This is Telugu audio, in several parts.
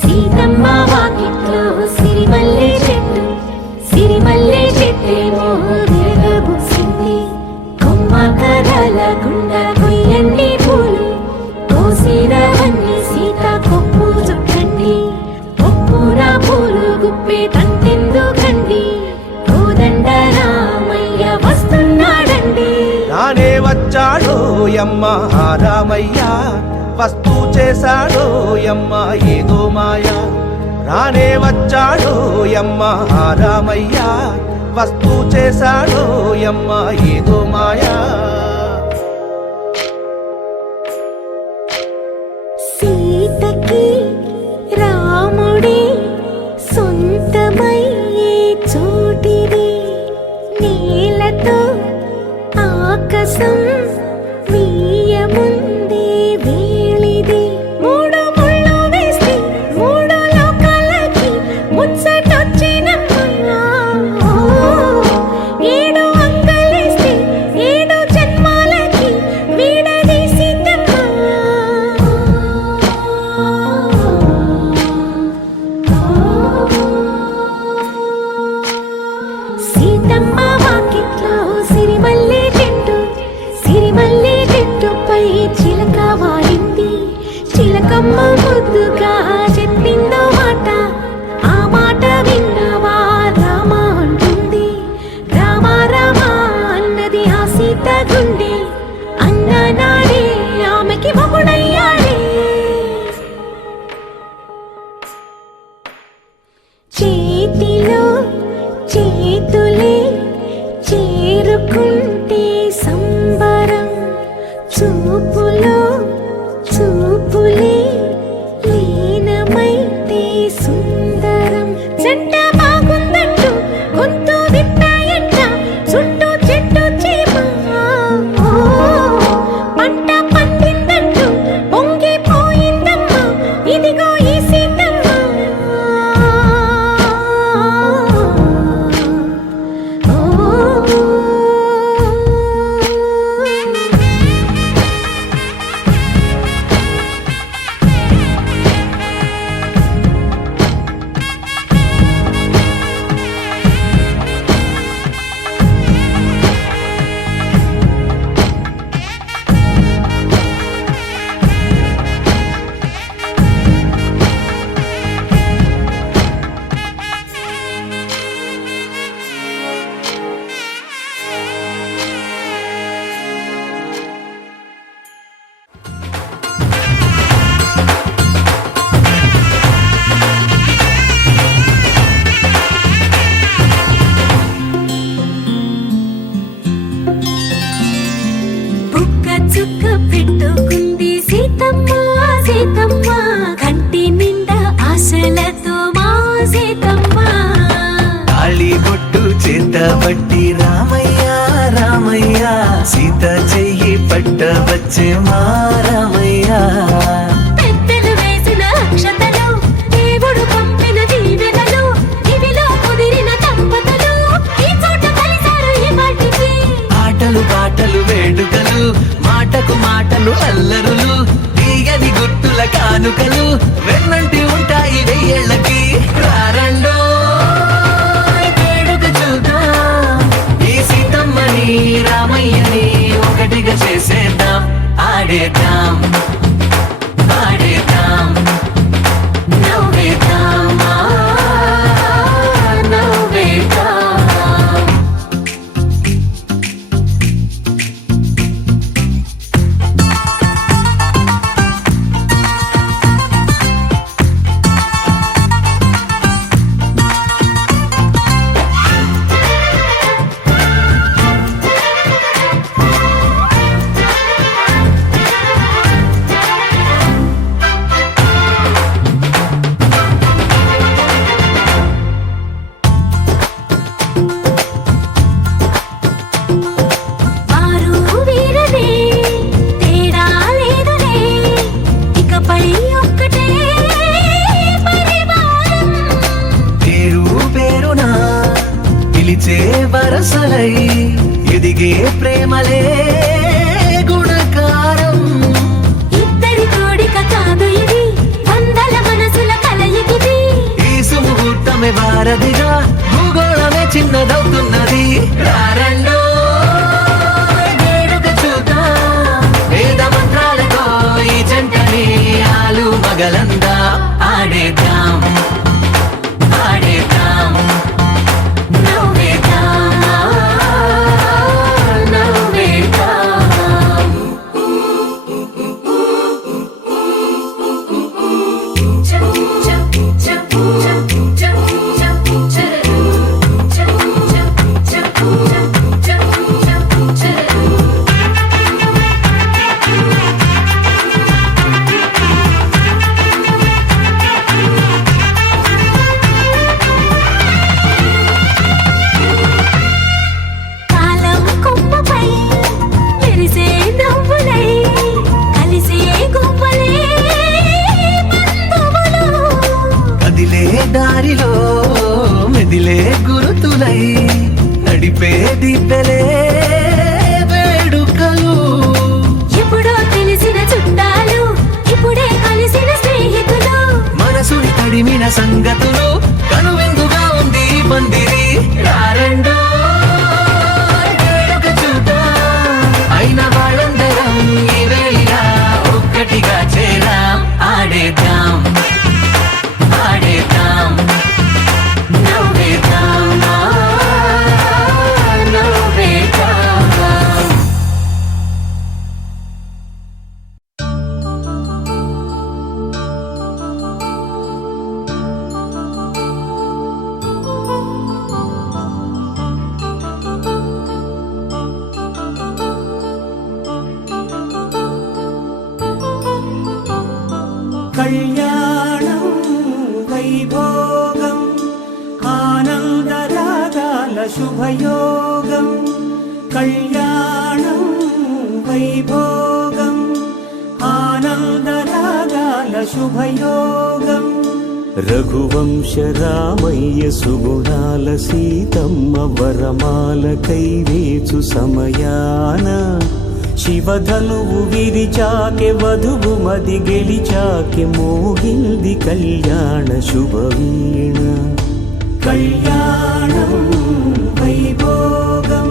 సీతమ్మ వాకిట్లో సిరిమల్లె చెట్టు, సిరిమల్లె చెట్టేమో విరగబూసింది. కొమ్మ కర్రల గుండ కొయ్యండి పూలు, కోసిరవన్నీ సీత కొప్పు చుట్టండి. కొప్పున పూలు గుప్పే తంతెందుకండి, కోదండ రామయ్య వస్తున్నాడండి. నానే వచ్చాడో యమ్మ రామయ్య, వస్తూ చేశాడో యమ్మ ఏదో మాయ. రానే వచ్చాడో యమ్మ రామయ్య, వస్తూ చేశాడో యమ్మ ఏదో మాయా. సీతకి రాముడే సొంతమయ్యే చోటిది, నేలతో ఆకాశం వీయముందే వేళిది. మూడు ముళ్ళు వేస్తే మూడు లోకాలకి ముచ్చటొచ్చినమ్మా, ఏడు అంకలేస్తే ఏడు జన్మాలకి వీడదీసిద్దమ్మా. సీతమ్మ వాకిట్లో సిరిమల్లె చెట్టు, సిరిమల్లె చెట్టుపై చిలక వాలింది. చిలకమ్మ ముద్దుగా చెప్పిందో మాట, ఆ మాట విన్నవా రామ అంటుంది. రామ రామ అన్నది ఆ సీత గుండె, అన్న నాడే ఆమెకి మొగుడయ్యాడే. చేతిలో చేతులే చేరుకుంటే సంబరం, చూపులో చూపులే లీనమైతే సుందరం. జంట బాగుందంటూ గొంతు విప్పాయంట చుట్టూ చెట్టు చీమ, పంట పండిందంటూ పొంగిపోయిందమ్మా ఇదిగో ఈ సీతమ్మ. చుక్క పెట్టుకుంది సీతమ్మ, సీతమ్మ కంటి నిండా ఆశలతో మా సీతమ్మ. తాళి బొట్టు చేతబట్టి రామయ్య రామయ్య, సీత చెయ్యి పట్ట వచ్చే మా రామయ్య. పెద్దలు వేసిన అక్షతలు, దేవుడు పంపిన దీవెనలు, ఇవిలో కుదిరిన దంపతులు ఈ చోట కలిశారు ఈ వాటికి. ఆటలు పాటలు వేడుకలు, మాటకు మాటలు అల్లరులు, తీయని గుర్తుల కానుకలు వెన్నంటి ఉంటాయి వెయ్యేళ్ళకి. రారండో వేడుక చూద్దాం, ఈ సీతమ్మని రామయ్యని ఒకటిగా చేసేద్దాం. ఆడేద్దాం పాడేద్దాం నవ్వేద్దాం నవ్వేద్దాం. వరసలై ఎదిగే ప్రేమలే గుణకారం. ఇద్దరి కోడిక కాదు ఇది, వందల పగలందా ఆడేద్దాం ఆడేద్దాం నవ్వేద్దాం నవ్వేద్దాం చప్ చప్ చప్ చప్ చప్ చప్ చప్ చప్ చప్ చప్ కాలం కొమ్మపై మెరిసే నవ్వులై కలిసే గువ్వలే బంధువులు కదిలే దారిలో మెదిలే గురుతులై నడిపే దిబ్బెలే వేడుకలు ఎప్పుడో తెలిసిన చుట్టాలు ఇప్పుడే కలిసిన స్నేహితులు మనసుని తడిమిన సంగతులు కనువిందుగా ఉంది ఈ పందిరి రారండో వేడుక చూద్దాం అయిన వాళ్ళందరం ఈ వేళ ఒక్కటిగా చేరాం ఆడేద్దాం ఆడేద్దాం నవ్వేద్దాం నవ్వేద్దాం కళ్యాణం వైభోగం ఆనందరాగాల శుభయోగం కళ్యాణం వైభోగం ఆనందరాగాల శుభయోగం రఘువంశ రామయ్య సుగుణాల సీతమ్మ వరమాల కైవేచు సమయాన శివధనువు విరిచాకె వధువు మది గెలిచాకె మోగింది కళ్యాణ శుభవీణ కళ్యాణం వైభోగం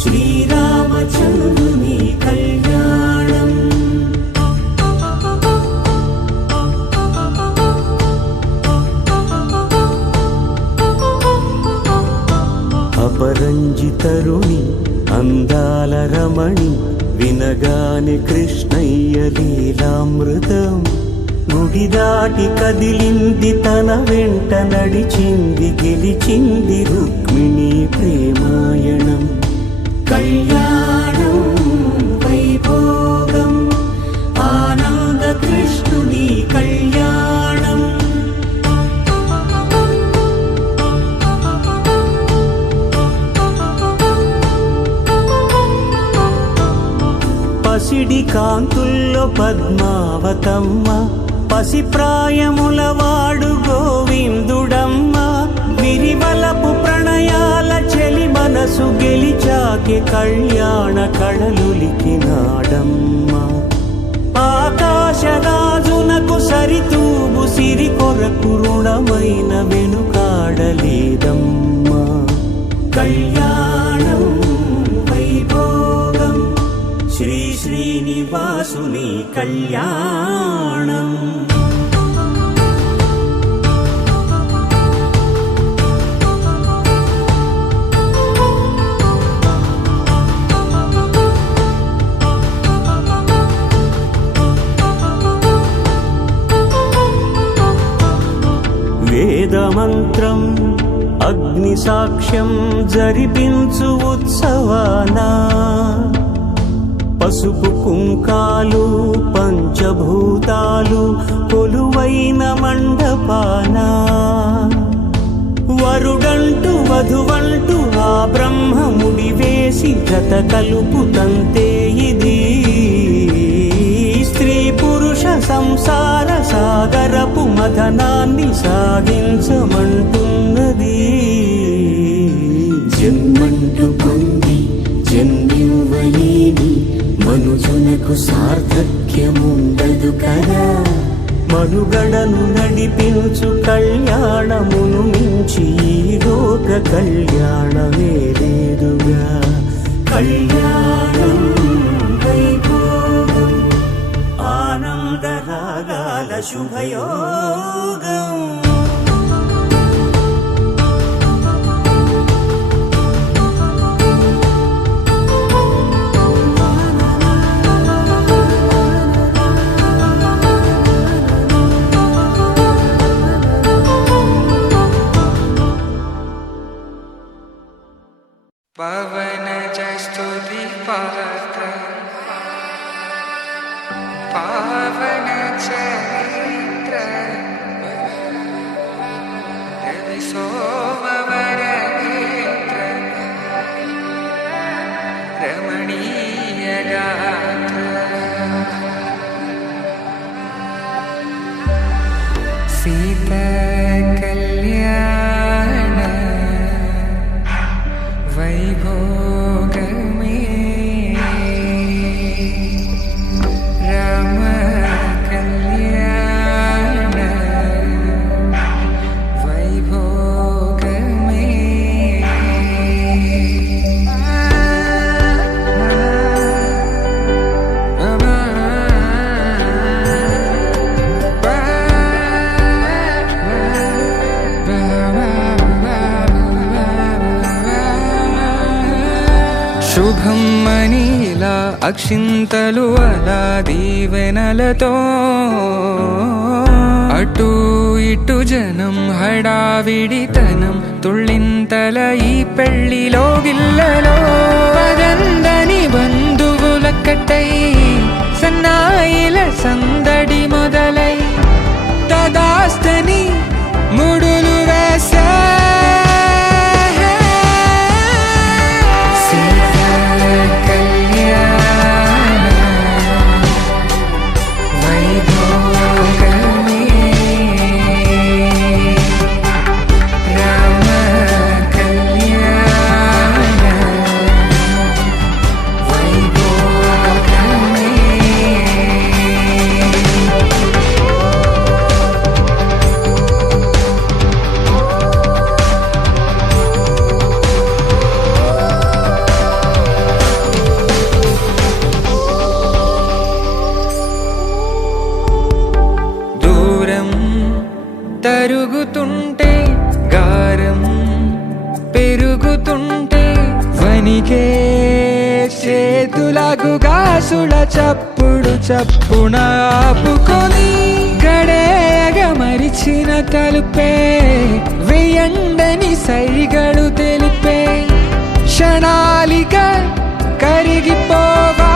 శ్రీరామచంద్రుని కళ్యాణం అపరంజితరుణి అందాల రమణి వినగాని కృష్ణయ్య లీలామృతం గుడి దాటి కదిలింది తన వెంట నడిచింది గెలిచింది రుక్మిణి ప్రేమాయణం కళ్యాణం వైభోగం ఆనంద కృష్ణుని కళ్యాణం పసిడి కాంతుల్లో పద్మావతమ్మ పసిప్రాయముల వాడు గోవిందుడమ్మ విరివలపు ప్రణయాల చెలి మనసు గెలిచాకే కళ్యాణ కళలులికినాడమ్మ ఆకాశరాజునకు సరితూగు సిరి కొరకు రుణమైన వెనుకాడలేదమ్మా కళ్యాణం వైభోగం శ్రీ శ్రీనివాసుని కళ్యాణం వేదమంత్రం అగ్ని సాక్ష్యం జరిపించు ఉత్సవానా పసుపు కుంకాలు పంచభూతాలు కొలువైన మండపానా వరుడంటూ వధువంటూ ఆ బ్రహ్మముడి వేసి జత కలుపుతంతే ఇది స్త్రీ పురుష సంసార సాగరపు మథనాన్ని సాగించమంటున్నది జన్మంటూ పొంది జన్మివ్వలేని మనుజునకు సార్థక్యముండదు కదా మనుగడను నడిపించు కళ్యాణమును మించి ఈ లోక కళ్యాణమే లేదుగా కళ్యాణం వైభోగం ఆనందరా అనురాగాల శుభయోగం. పవన జస్తుతి పాత్ర పావన చరిత్ర రవి సోమవర నేత్ర రమణీయ గాత్ర సీత కళ్యాణ వైభోగమే రామ కళ్యాణ వైభోగమే శుభం మనీలా అక్షింతలు అలా దీవెనలతో అటు ఇటు జనం హడావిడితనం తుళ్ళింతల ఈ పెళ్లిలో గిల్లలో పదందని బంధువులక్కటై సన్నాయిల సందడి మొదలై తదాస్తని ముడులు వేసా తరుగుతుంటే గారం పెరుగుతుంటే వనికే చేతులకు గాసుల చప్పుడు చప్పున ఆపుకొని గడేయగ మరిచిన తలుపే వెయ్యండని సైగడు తెలిపే క్షణాలిక కరిగిపోవా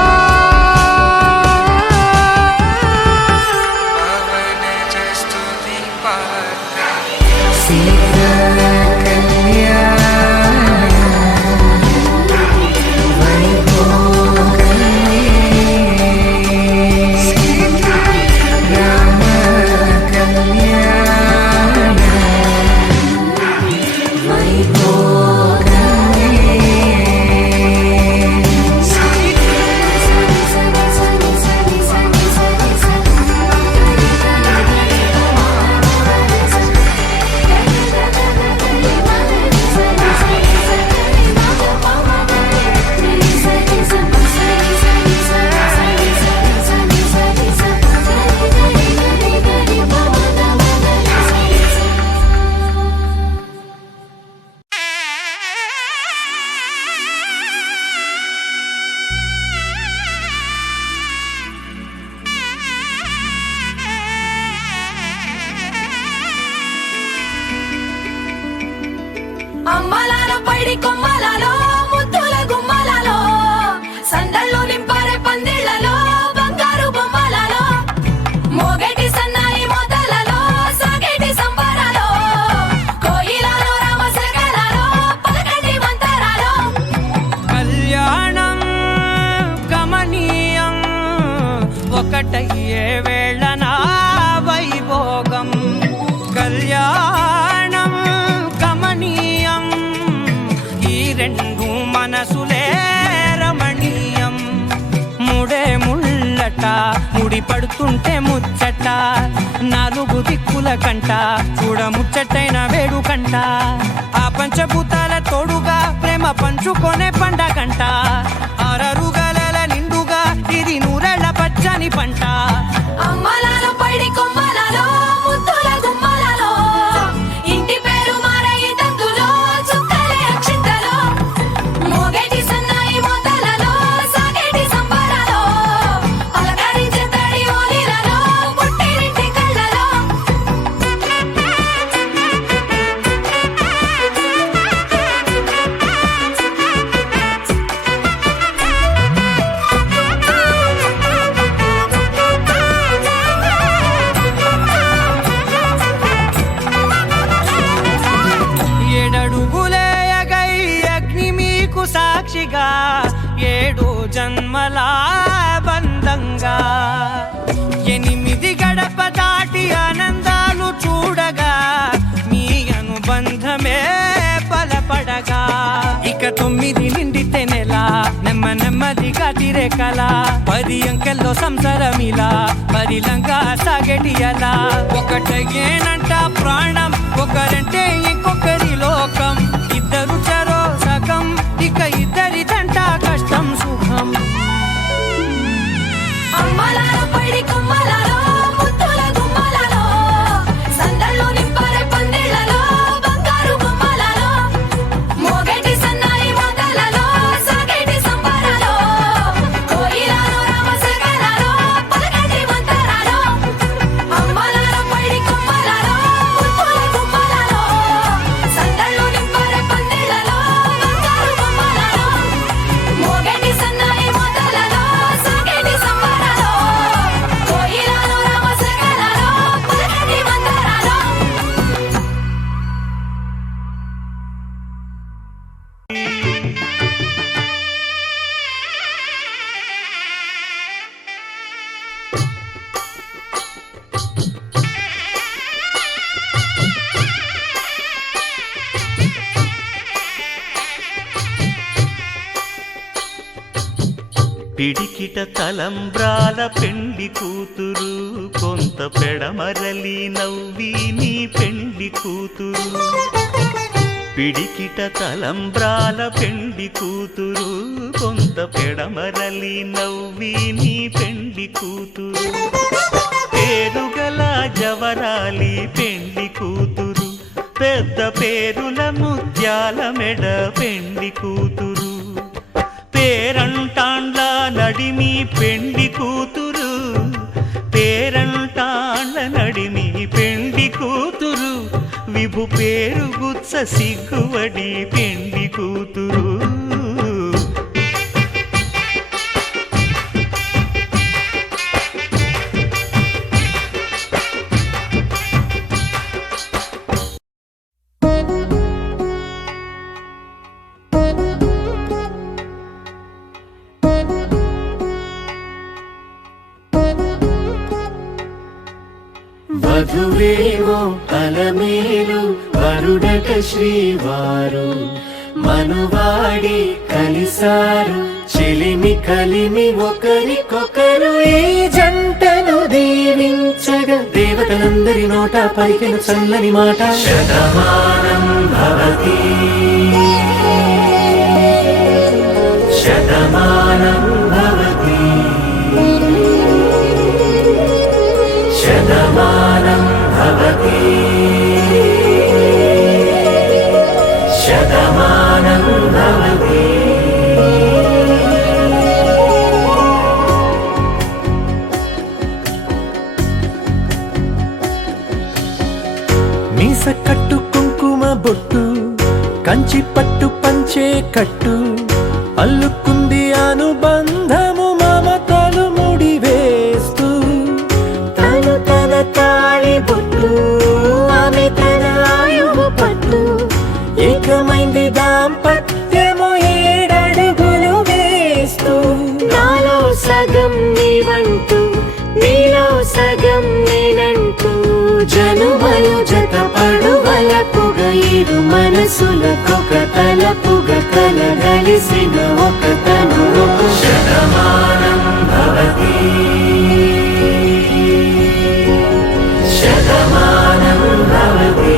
అమ్మలాలో పైడి కొమ్మలలో ముద్దుల గుమ్మలలో సందళ్ళు నింపారే పందిళ్లలో బంగారు బొమ్మలలో మోగేటి సన్నాయి మోతలలో సాగేటి సంబరాలో కోయిలలో రామశకలలో పలకటి మంతరాలో కళ్యాణం గమనీయం ఒకటయ్యే వేళ నా వైభోగం కళ్యాణం గమనీయం ఈ రెండు మనసులే రమణీయం ముడే ముళ్ళట ముడి పడుతుంటే ముచ్చట నాలుగు దిక్కుల కంట చూడ ముచ్చటైన వేడుకంట ఆ పంచభూతాల తోడుగా ప్రేమ పంచుకొనే పండగంట ఆరరుగల నిండుగా ఇది నూరెళ్ళ పచ్చని పంట అమ్మలాలో సాక్షిగా 7 జన్మల బంధంగా 8 గడప దాటి ఆనందాలు చూడగా మీ అనుబంధమే బలపడగా ఇక 9 నిండితే నెల నెమ్మదిగా తిరే కల 10 అంకెల్లో సంసారమిలా పరిలంగా సాగేటియలా ఒకటేనంట ప్రాణం ఒకరంటే ఇంకొకరి లోకం ఇద్దరు చరో సగం ఇక ఇద్దరిదంట కష్టం సుఖం అమ్మలాలో పడి కొమ్మలాలో ముత్తుల గుమ్మలాలో సందళ్ళు నింపరే పందిళ్ళలో బంగారు బొమ్మలాలో మోగేటి సన్నాయి మోతలలో సాగేటి సంబరాలో కోయిలాలో రామశేఖరాలో పలకటి మంతరాలో అమ్మలాలో పడి కొమ్మలాలో ముత్తుల గుమ్మలాలో సందళ్ళు నింపరే పందిళ్ళలో బంగారు బొమ్మలాలో మోగేటి సన్నాయి మోతలలో సాగేటి సంబరాలో కోయిలాలో రామశేఖరాలో పలకటి మంతరాలో పిడికిట తలంబ్రాల పెండి కూతురు కొంత పెడమరలి నవ్వి నీ పెండి కూతురు పిడికిట తలంబ్రాల పెండి కూతురు కొంత పెడమరలి నవ్వి నీ పెండి కూతురు పేరుగల జవరాలి పెండి కూతురు పెద్ద పేరుల ముత్యాల మెడ పెండి కూతురు పేరంటాండ్ల నడిమి పెండి కూతురు పేరంటాండ్ల నడిమి పెండి కూతురు విభు పేరు గుత్స సిగ్గువడి పెండి కూతురు వధువేమో అలమేలు వరుడట శ్రీవారు మనువాడి కలిసారు చెలిమి కలిమి ఒకరికొకరు ఈ జంటను దీవించగా దేవతలందరి నోట పలికిన చల్లని మాట శతమానం భవతి శతమానం భవతి శతమానం భవతి శతమానం భవతి మీస కట్టు కుంకుమ బొట్టు కంచి పట్టు పంచే కట్టు అల్లుకుంది అనుబంధము మమతలు ముడివేస్తూ తను తన తాళి బొట్టు ఆమె తన ఆయువు పట్టు ఏకమైంది దాంపత్యము 7 అడుగులు వేస్తూ నాలో సగం నీవంటూ నీలో సగం నేనంటూ జనుమలు జత పడువలపుగ ఇరు మనసులకొక తలపుగ కలగలిసిన ఒక తను శతమానం భవతి శతమానం భవతి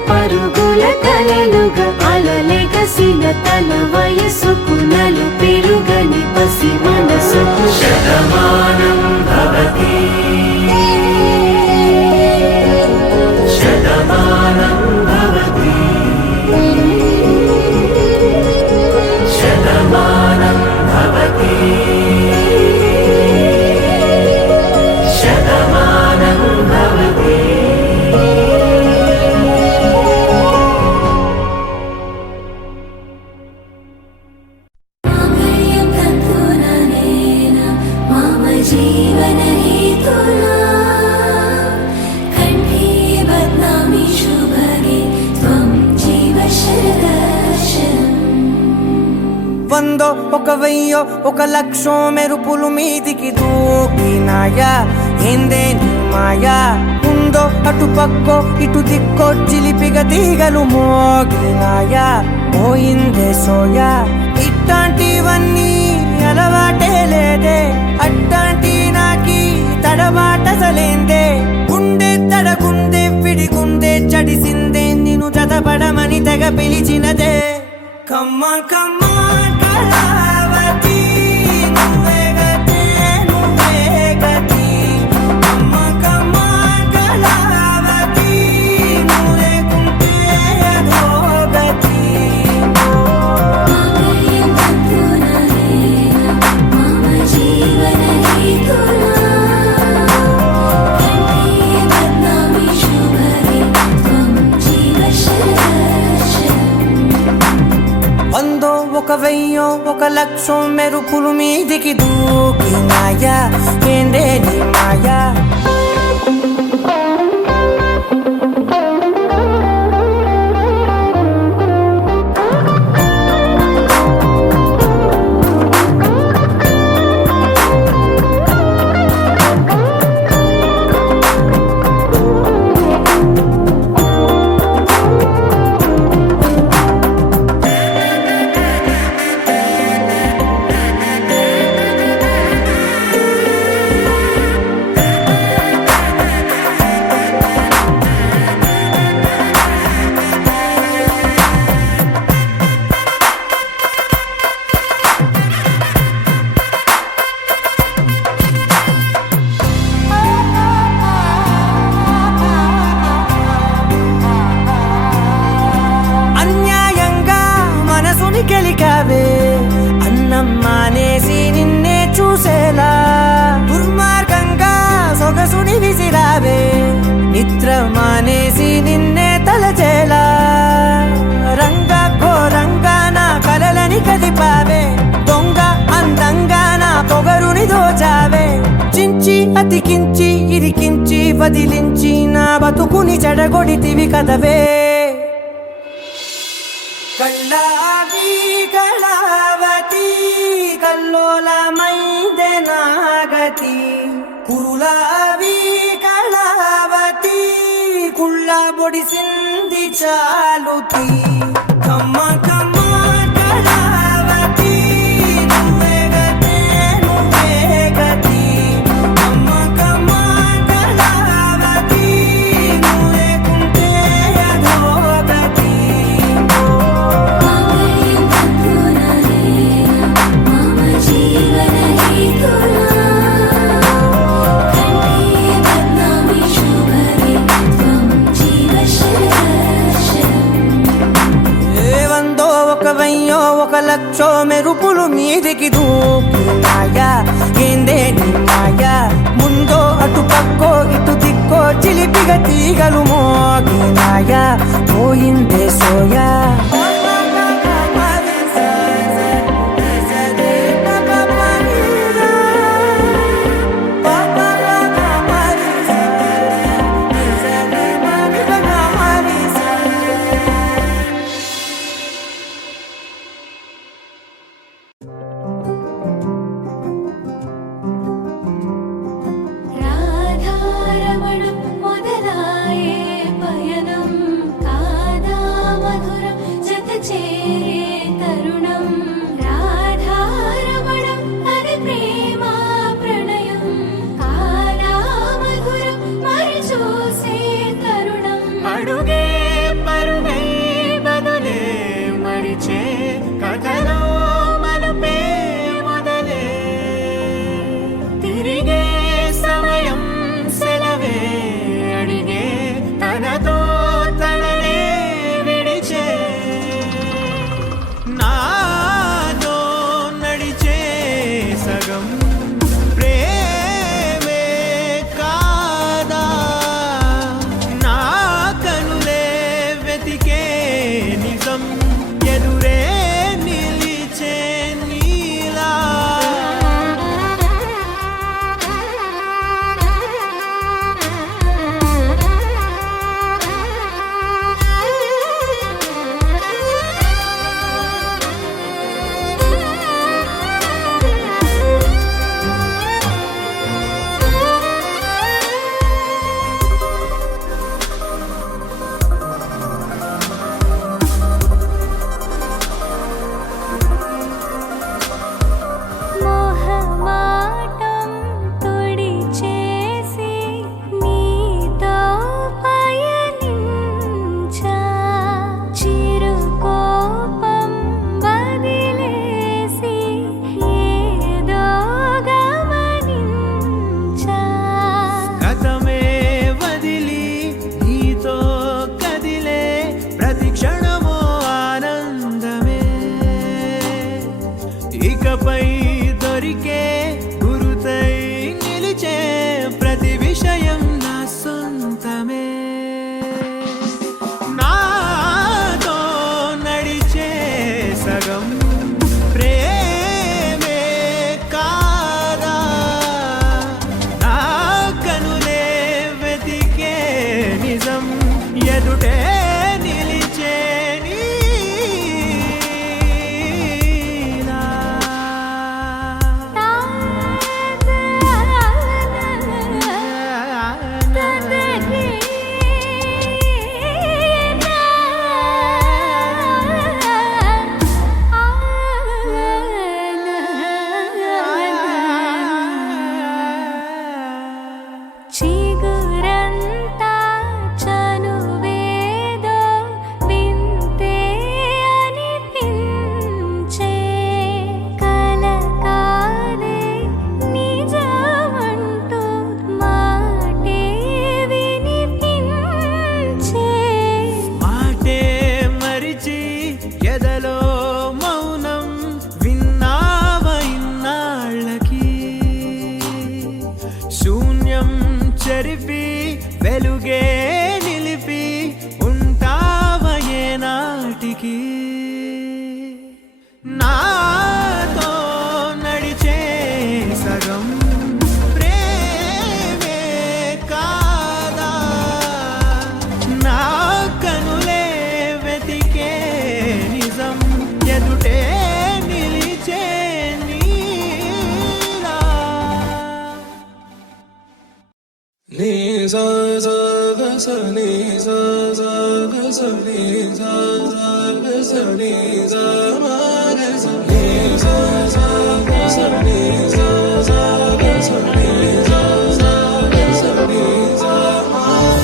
పరుగుల కలలుగా అలలెగసిన తన వయసుకు నలు పెరుగని పసి మనసుకు శతమానం భవతి శతమానం భవతి శతమానం భవతి శతమానం భవతి. మామయ్యం తంతుననేన మమ జీవన హేతునా కంఠే బధ్నామి శుభగే త్వం జీవ శరదర్శనం. వందో ఒక వెయ్యో ఒక లక్షో మెరుపులు మీదికి దూకినాయా ఏందే నీ మాయా ఉందో అటు పక్కో ఇటు దిక్కో చిలిపిగ తీగలు మోగినాయా పోయిందే సోయా ఇట్లాంటివన్నీ అలవాటే లేదే అట్లాంటి నాకి తడబాటసలేందే గుండె తడగుందే విడిగుందే చడిసిందే నిన్ను జతపడమని తెగ పిలిచినదే కమ్మ కమ్మ కళావతి నువ్వే గతే నువ్వే గతి కమ్మ కమ్మ కళావతి నువ్వే కుంటే అధోగతి. మామయ్యం తంతుననేన మమ జీవన హేతునా కంఠే బధ్నామి శుభగే త్వం జీవ శరదర్శనం. వందో ఒక వెయ్యో ఒక లక్షో మెరుపులు మీదికి దూకినాయా ఏందే నీ మాయా అన్యాయంగా మనసుని గెలికావే అన్నం మానేసి నిన్నే చూసేలా దుర్మార్గంగా సొగసుని విసిరావే నిద్ర మానేసి నిన్నే తలచేలా రంగా ఘోరంగా నా కలలని కదిపావే దొంగ అందంగా నా పొగరుని దోచావే చించి అతికించి ఇరికించి వదిలించి నా బతుకుని చెడగొడితివి కదవే కళ్ళావి కళావతి కల్లోలమైందే నాగతి కురులావి కళావతి కుళ్ళ బొడిసింది చాలుతి కమ్మ కమ్మ కళావతి నువ్వే గతే నువ్వే గతి కమ్మ కమ్మ కళావతి నువ్వే కుంటే అధోగతి. మామయ్యం తంతుననేన మమ జీవన హేతునా కంఠే బధ్నామి శుభగే త్వం జీవ శరదర్శనం. వందో ఒక వెయ్యో ఒక లక్షో మెరుపులు మీదికి దూకినాయా ఏందే నీ మాయా ముందో అటు పక్కో ఇటు దిక్కో చిలిపిగ తీగలు మోగినాయా పోయిందే సోయా. రాధారమణం మొదలాయే పయనం కాదా మధురం జత చేరే తరుణం రాధారమణం అది ప్రేమ ప్రణయం కాదా మధురం మరి చూసే తరుణం అడుగే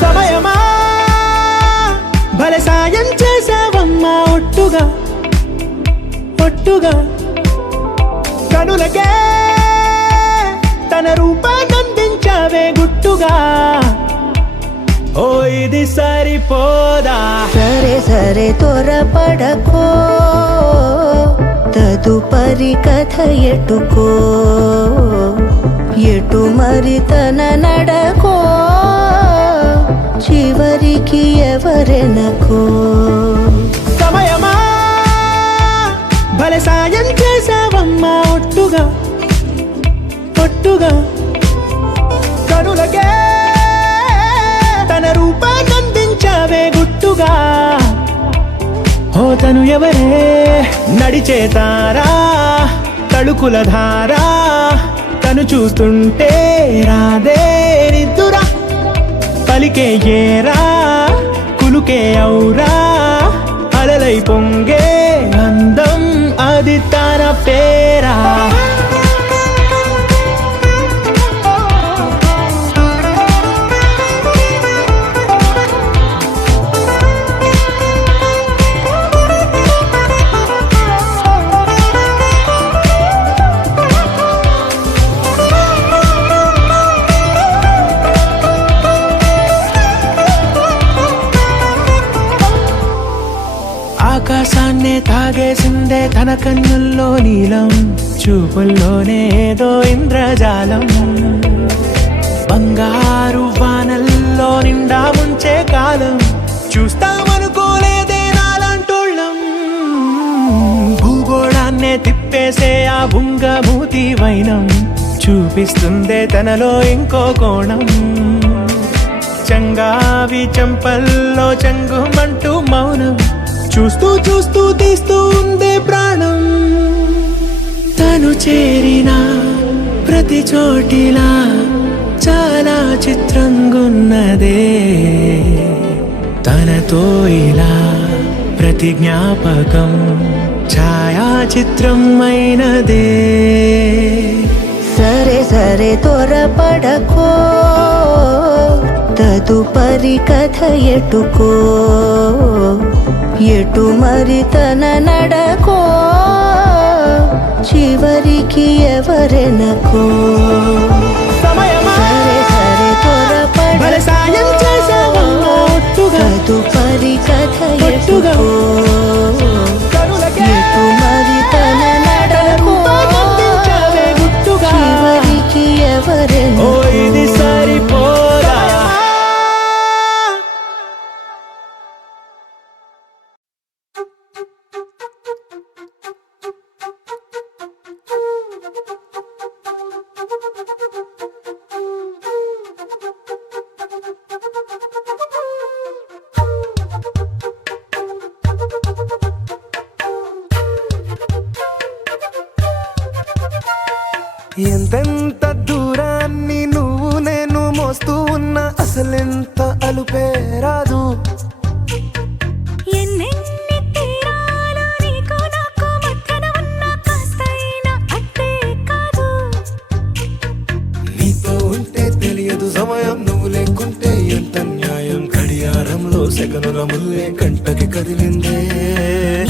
సమయమా భలే సాయం చేసావమ్మా ఒట్టుగా ఒట్టుగా కనులకే తన రూపాన్నందించావే గుట్టుగా ఓ ఇది సరిపోదా సరే సరే త్వరపడకో తదుపరి కథ ఎటుకో ఎటు మరి తన నడకో చివరికి ఎవరెనకో సమయమా భలే సాయం చేసావమ్మా ఒట్టుగా ఒట్టుగా కనులకే తన రూపాన్నందించావే గుట్టుగా ఓ తను ఎవరే నడిచే తారా తళుకుల ధారా తను చూస్తుంటే రాదే నిద్దురా పలికే ఏరా కులుకే ఔరా అలలై పొంగే అందం అది తన పేరా ఆకాశాన్నే తాగేసిందే తన కన్నుల్లో నీలం చూపుల్లోనే ఏదో ఇంద్రజాలం బంగారు వానల్లో నిండా ముంచే కాలం చూస్తామనుకోలేదే నాలాంటోళ్ళం భూగోళాన్నే తిప్పేసే ఆ బుంగమూతి వైనం చూపిస్తుందే తనలో ఇంకో కోణం చంగావి చెంపల్లో చెంగుమంటూ మౌనం చూస్తూ చూస్తూ తీస్తూ ఉందే ప్రాణం తను చేరిన ప్రతి చోటిలా చాలా చిత్రంగున్నదే తనతో ఇలా ప్రతి జ్ఞాపకం ఛాయాచిత్రం అయినదే సరే సరే త్వరపడకో తదుపరి కథ ఎటుకో ఎటు మరి తన నడకో చివరికి ఎవరెనకో సమయమా సరే సరే భలే సాయం చేసావమ్మా ఒట్టుగా తదుపరి కథ ఒట్టుగా ఎటుకో కనులకే ఎటు మరి తన నడకో రూపాన్నందించావే గుట్టుగా చివరికి ఓ ఎవరెనకో ఇది సరిపోదా ఎంతెంత దూరాన్ని నువ్వు నేను మోస్తూ ఉన్నా అసలెంత అలుపే రాదు ఎన్నెన్ని తీరాలు నీకు నాకు మధ్యన ఉన్న కాస్తైనా అట్టే కాదు నీతో ఉంటే తెలియదు సమయం నువ్వు లేకుంటే ఎంత న్యాయం గడియారంలో సెకనుల ముల్లే కంటకి కదిలిందే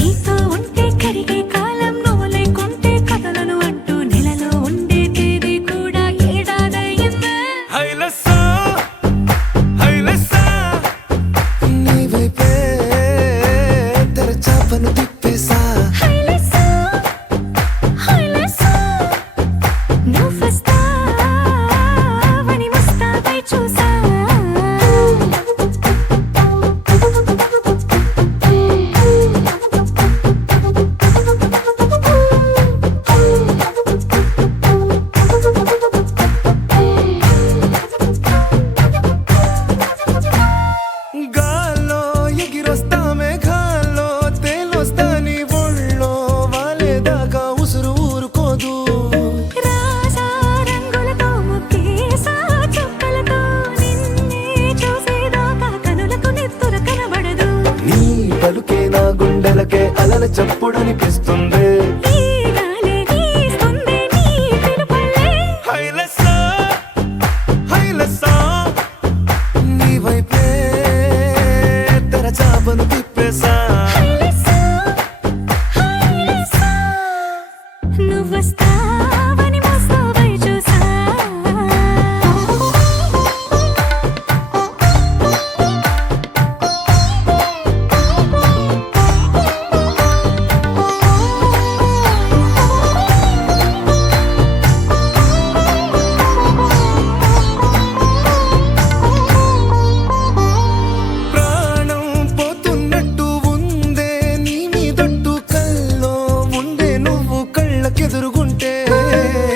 నీతో ఉంటే కరిగే కాలం నువ్వు లేకుంటే కథలను అంటూ నెలలో ఉండే తేదీ కూడా ఏడాదయ్యిందే హైలెస్సా హైలెస్సా నీ వైపే తెరచాపను తిప్పేసా హైలెస్సా హైలెస్సా నువ్వు వస్తావని ముస్తాబై చూసా గాల్లో ఎగిరొస్తా మేఘాల్లో తేలొస్తా కళ్ళకే అలల చప్పుడనిపిస్తుంది. ఈ గాలి వీస్తుంది నీ పిలుపులే. హైలెస్సా హైలెస్సా నీ వైపే తెరచాపను తిప్పేసా. హైలెస్సా, హైలెస్సా, నువ్వొస్తావని మోస్తావై చూసా. ప్రాణం పోతున్నట్టు ఉందే నీ మీదొట్టు కల్లో ఉండే నువ్వు కళ్ళకెదురుగుంటే.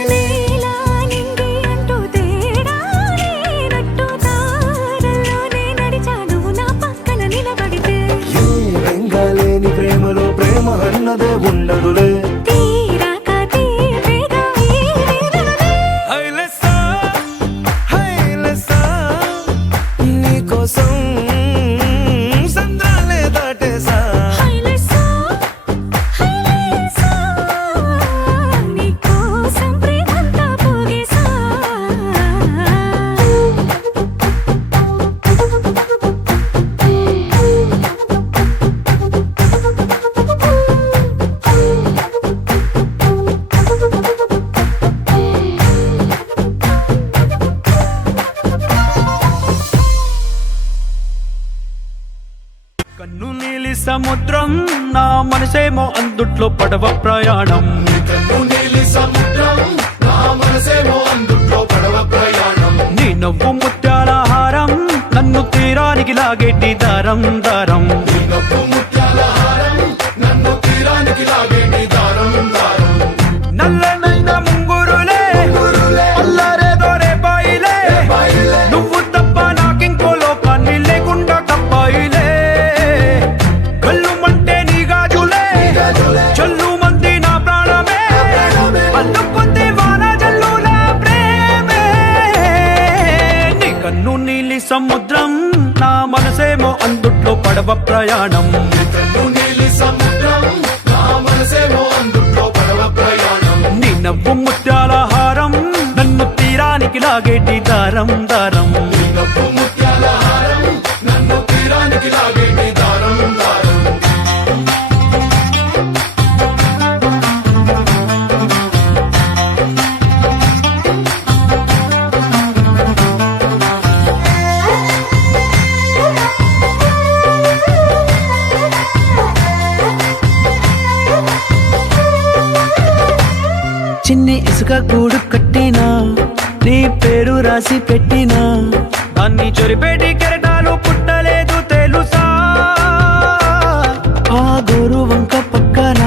నేలా నింగి అంటూ తేడా లేనట్టు తారల్లోనే నడిచా నువ్వు నా పక్కన నిలబడితే. ఏ వెంగాలేని ప్రేమలో ప్రేమ అన్నదే ఉండదులే. తీరాక తీపేగా ఈ వేదనలే. హైలెస్సా హైలెస్సా నీకోసం సంద్రాలే దాటేసా. హైలెస్సా, హైలెస్సా, నీకోసం ప్రేమంతా పోగేసా. కన్ను నీలి సముద్రం నా మనసేమో అందుట్లో పడవ ప్రయాణం. నీ నవ్వు ముత్యాల హారం నన్ను తీరానికి లాగేటి దారం దారం. నల్లనైన ముంగురులే అల్లారేదో రేపాయిలే నువ్వు తప్ప నాకింకో లోకాన్ని లేకుండా కప్పాయిలే. కళ్ళుమంటే నీ గాజులే చల్లు మంది నా ప్రాణమే అల్లుకుంది వాన జల్లుల ప్రేమే. నీ కన్ను నీలి సముద్రం నా మనసేమో అందుట్లో పడవ ప్రయాణం. నీ నవ్వు ముత్యాల హారం నన్ను తీరానికి లాగేటి దారం దారం. చిన్ని ఇసుక గూడు కట్టినా నీ పేరు రాసి పెట్టినా దాన్ని చొరిపేటి కెరటాలు పుట్టలేదు తెలుసా. ఆ గోరు వంక పక్కన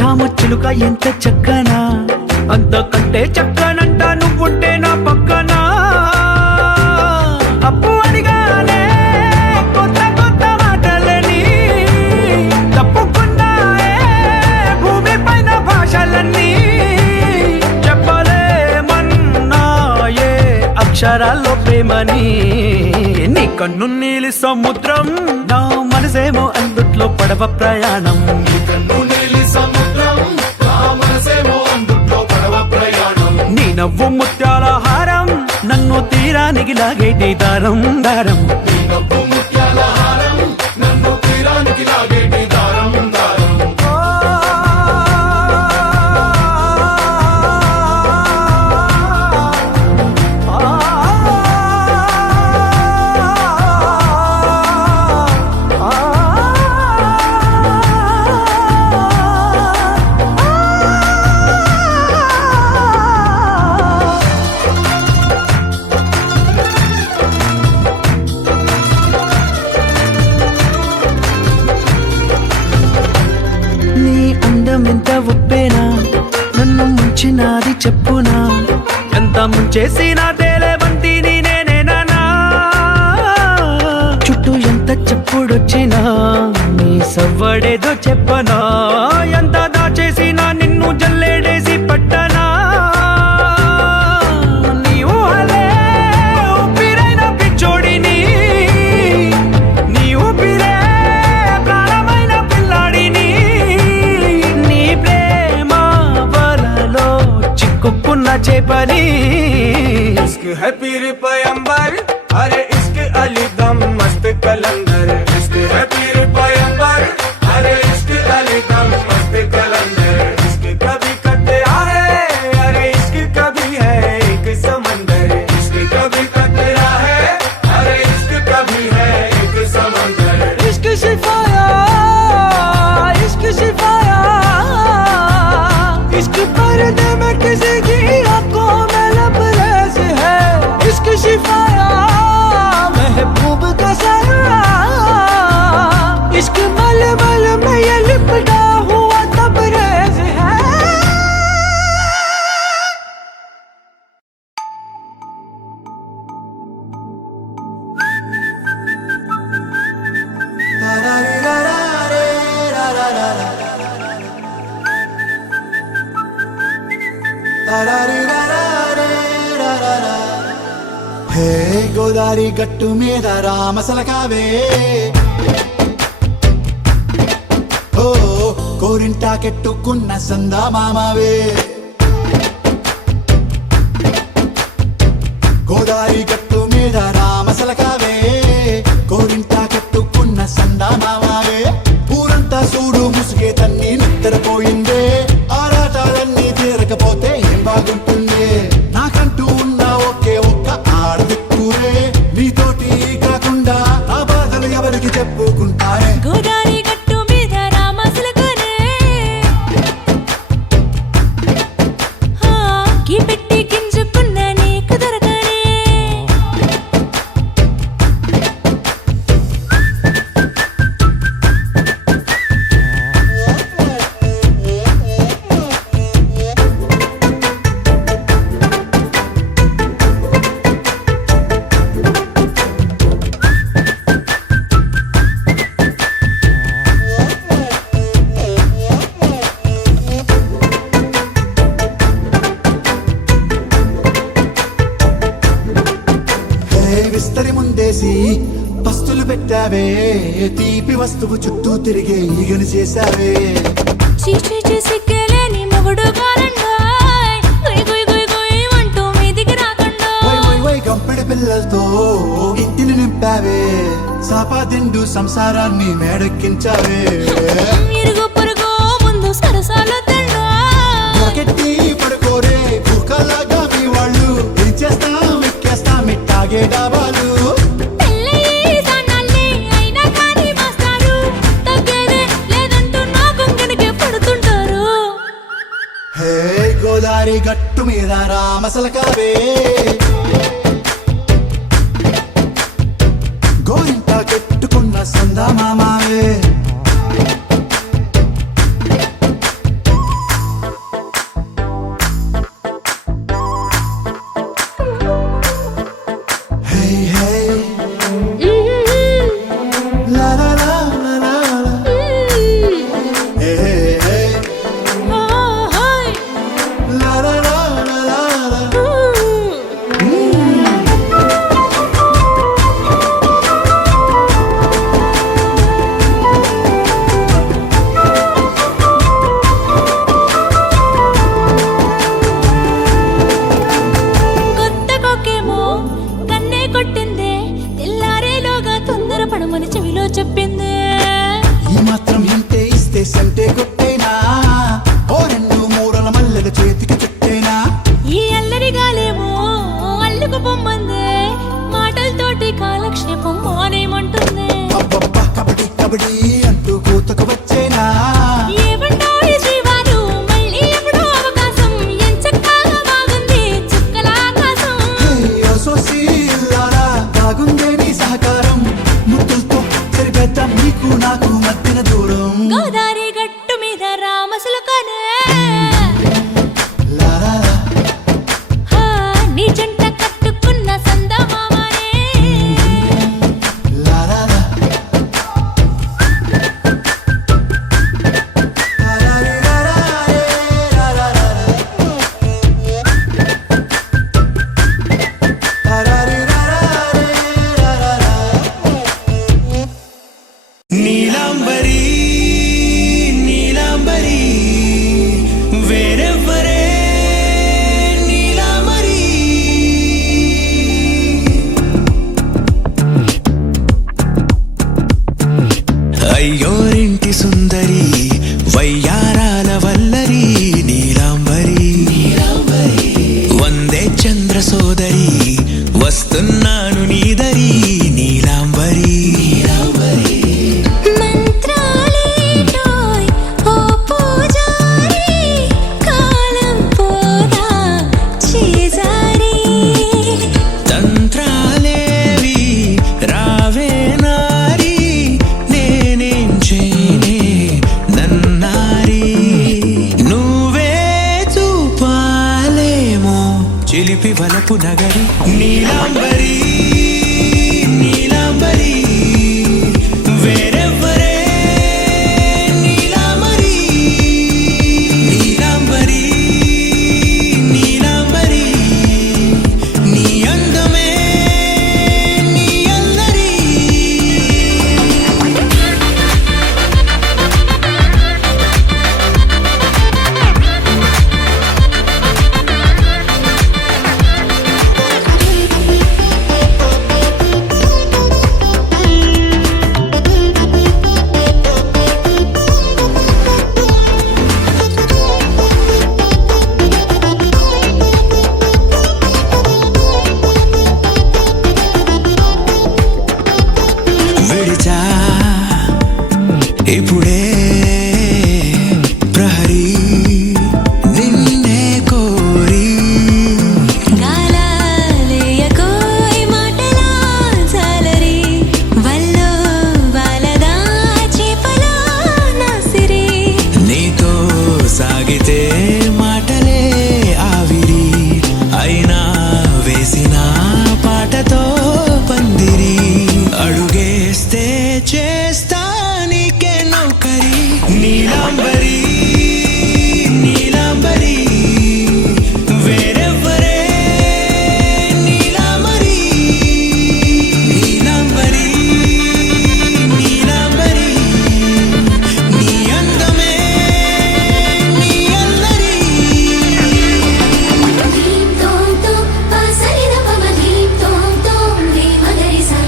రామచిలుక ఎంత చక్కనా అంతకంటే చక్కనంట నువ్వుంటే నా పక్కన. అప్పు అడిగానే కొత్త కొత్త మాటలని తప్పుకున్నాయే భూమి పైన భాషలన్నీ. చెప్పలేమన్నాయే అక్షరాల్లో ప్రేమని. నీ కన్ను నీలి సముద్రం నా మనసేమో అందుట్లో పడవ ప్రయాణం. నీ నవ్వు ముత్యాల హారం నన్ను తీరానికి లాగేటి దారం దారం. ఎంత ఉప్పేనా నన్ను ముంచినాది చెప్పునా. ఎంత ముంచేసినా తేలేవంతి నేనేనా. చుట్టూ ఎంత చెప్పుడొచ్చినా నీ సవ్వడేదో చెప్పనా. ఎంత దాచేసినా నిన్ను జల్లేడేసి పట్టనా. నీ ఊహలే ఊపిరైన పిచ్చోడిని నీ ఊపిరే ప్రాణమైన పిల్లాడిని. మరిచే పని इश्क है पीर पैगंबर अरे इश्क अली दम मस्त कलंदर इश्क है पीर पैगंबर अरे इश्क अली दम मस्त कलंदर इश्क कभी कतरा है अरे इश्क कभी है एक समंदर इश्क कभी कतरा है अरे इश्क कभी है एक समंदर इश्क शिफाया इश्क शिफाया इश्क पर्दे में किसी की आंखों में लबरेज है इश्क शिफाया महबूब का साया इश्क मलमल में ये लिपटा हुआ तबरेज है హే గోదారి గట్టు మీద రామసలకావే ఓ కోరింటా కెట్టుకున్న సందా మామావే గోదారి గట్టు మీద రామసలకావే కోరింటా కెట్టుకున్న సందా మామావే ఊరంతా చూడు ముసుగే తన్ని నిద్రపోయిందే ఆరాటాలన్నీ తీరకపోతే ఏం బాగుంటుందే నాకంటూ ఉన్న ఒకే ఒక్క ఆడదిక్కురే నీతోటి కాకుండా నా బాధలు ఎవరికి చెప్పుకుంటారే గోదారి గట్టు మీద రామసలకనే కీ పెట్టి గింజుకున్న నీకు దొరకనే విస్తరి ముందేసి పస్తులు పెట్టావే తీపి వస్తువు చుట్టూ తిరిగే ఈగను చేశావే చీచీ చేసి కేలేని మొగుడు గారండాయ్ గుయ్ గుయ్ గుయ్ గుయ్ అంటూ మీదికి రాకుండా వై వై వై గంపెడి పిల్లలతో ఇంటిని నింపావే సాపాదిండు సంసారాన్ని మేడెక్కించావే ఇరుగు పొరుగు ముందు సరసాల తండా దొరకెట్టి పడుకోరే కుక్కలాగా మీ వాళ్ళు ఏం చేస్తాం ఎక్కేస్తాం ఇట్టాగే డాబాలు పెళ్ళయి సన్నాల్ని అయినా కానీ మాస్తారు తగ్గేదే లేదంటూ నా కొంగడికే పడుతుంటారు హే గోదారి గట్టు మీద రామసలకావే గోరింటా కెట్టుకున్న సందా మామావే హే హే లా లా లా లా లా లా. హే హే హే లా లా లా లా లా లా. కొత్త కొక్కేమో కన్నే కొట్టిందే తెల్లారేలోగా తొందర పడమని చెవిలో చెప్పిందే ఈ మాత్రం ఇంటే ఇస్తే సంటే కొట్టేనా ఓ రెండు మూరల మల్లెల చేతికి చుట్టేనా ఈ అల్లరి గాలేమో అల్లుకు పొమ్మందే మాటలతోటి కాలక్షేపం మానేమంటుందే అబ్బబ్బా కబడ్డీ కబడ్డీ అంటూ కూతకు వచ్చేనా ఏమంటాయి శ్రీవారు మళ్ళీ ఎప్పుడో అవకాశం ఎంచక్కా బాగుంది చుక్కల ఆకాశం హే ఓ సోసి ఇల్లారా బాగుందే నీ సహకారం ముద్దులతో సరిపెద్దాం నీకు నాకు మధ్యన దూరం గోదారి గట్టు మీద రామసలకనే లా లా లా. నీ జంట కట్టుకున్న సందమామనే లా లా లా. లా లా లా లా లా లా లా. లా లా లా లా లా లా లా. నీలాంబరి వయ్యోరింటి సుందరి వయ్యారాల వల్లరి నీలాంబరి వందే చంద్ర సోదరి వస్తున్నాను నీదరి నీలాంబరి మంత్రాలేటోయ్ ఓ పూజారి కాలం పోదా చేజారి తంత్రాలేవి రావే నారి నేనేం చేయనే నన్నారి నువ్వే చూపాలేమో చిలిపి వలపు నగరి నీలాంబరి నీలాంబరి వేరెవ్వరే నీలాంబరి నీలాంబరి నీలాంబరి నీ అందమే నీ అల్లరి విడిచా ఇప్పుడే ప్రహరీ నిన్నే కోరి గాలాలేయకోయ్ మాటలా జాలరి వల్లో వాలదా చేపలా నాసిరి నీతో సాగితే మాటలే ఆవిరి అయినా వేసిన పాటతో పందిరి అడుగేస్తే చేస్తా నీకే నౌకరి నీలాంబరి నీలాంబరి వేరెవ్వరే నీలాంబరి నీలాంబరి నీలాంబరి నీ అందమే నీ అల్లరి ధీం తోం తోం పాసరిద పమ ధీం తోం తోం రే మగరిసా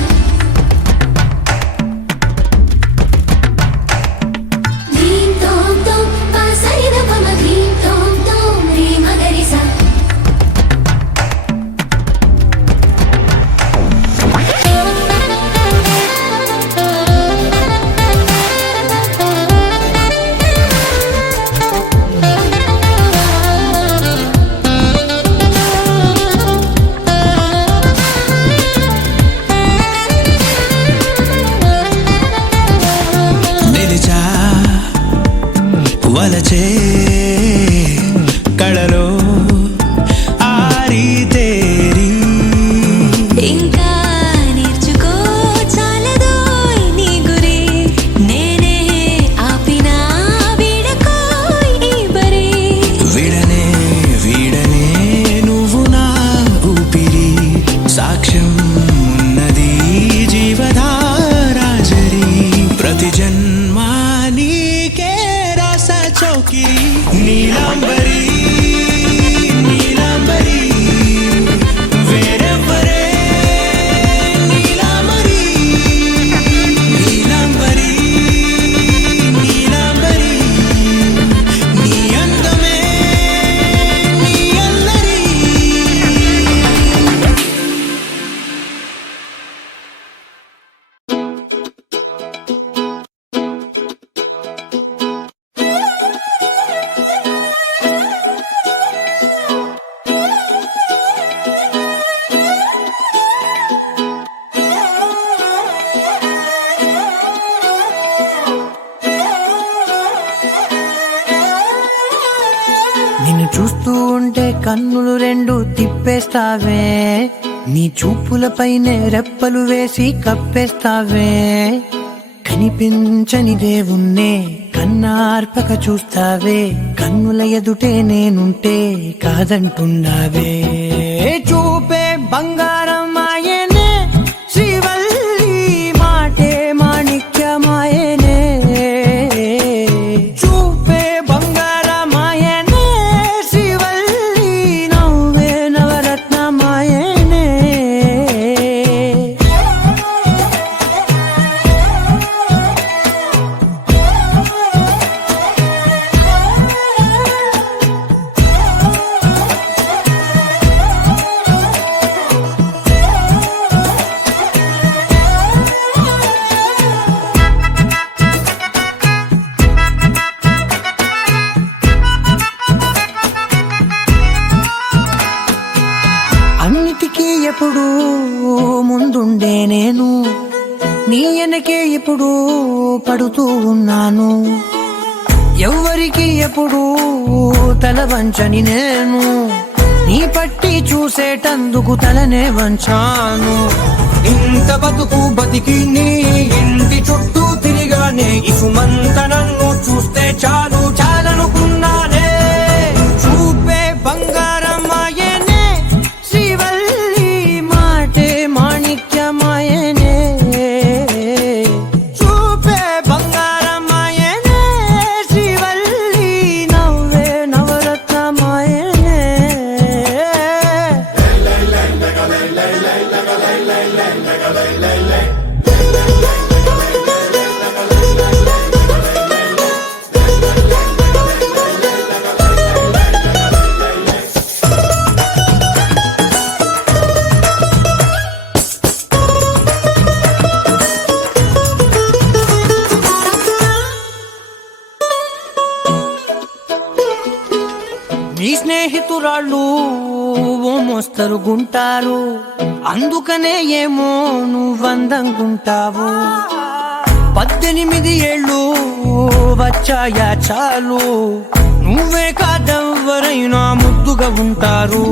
ధీం తోం తోం పాసరిద పమ ధీం తోం తోం రే మగరిసా నిలిచా వలచే కళలో ఆరి తేరి ఇంకా నేర్చుకో చాలదోయ్ నీ గురి నేనే ఆపినా వీడకోయ్ ఈ బరి విడనే వీడనే నువ్వు నా ఊపిరి సాక్ష్యం ఉన్నది జీవధారాజరి ప్రతి జన్మా నీకే రాస చౌకిరి నీలాంబరి నీలాంబరి వేరెవ్వరే నీలాంబరి నీలాంబరి నీలాంబరి నీ అందమే నీ అల్లరి నిన్ను చూస్తూ ఉంటే కన్నులు రెండు తిప్పేస్తావే నీ చూపులపైనే రెప్పలు వేసి కప్పేస్తావే కనిపించని దేవుణ్ణే కన్నార్పక చూస్తావే కన్నుల ఎదుటే నేనుంటే కాదంటున్నావే చూపే బంగారం ఆయనే శ్రీవల్లి మాటే మాణిక్యమాయనే చూపే బంగారమాయనే శ్రీవల్లి నవ్వే నవరత్నమాయనే ఇప్పుడు పడుతూ ఉన్నాను, ఎవ్వరికి ఎప్పుడు తల వంచని నేను, నీ పట్టి చూసేటందుకు తలనే వంచాను. ఇంత బతుకు బతికి నీ ఇంటి చుట్టూ తిరిగానే, ఇసుమంత నన్ను చూస్తే చాలు చాలనుకున్నానే. చూపే బంగారమాయనే, శ్రీవల్లి మాటే మాణిక్యమాయనే. చూపే బంగారమాయనే, శ్రీవల్లి నవ్వే నవరత్నమాయనే. నీ స్నేహితురాళ్ళు ఓ మోస్తరుగుంటారు, అందుకనే ఏమో నువ్వందంగుంటావు. 18 ఏళ్ళు వచ్చాయా చాలు, నువ్వే కాదెవ్వరైనా ముద్దుగా ఉంటారు.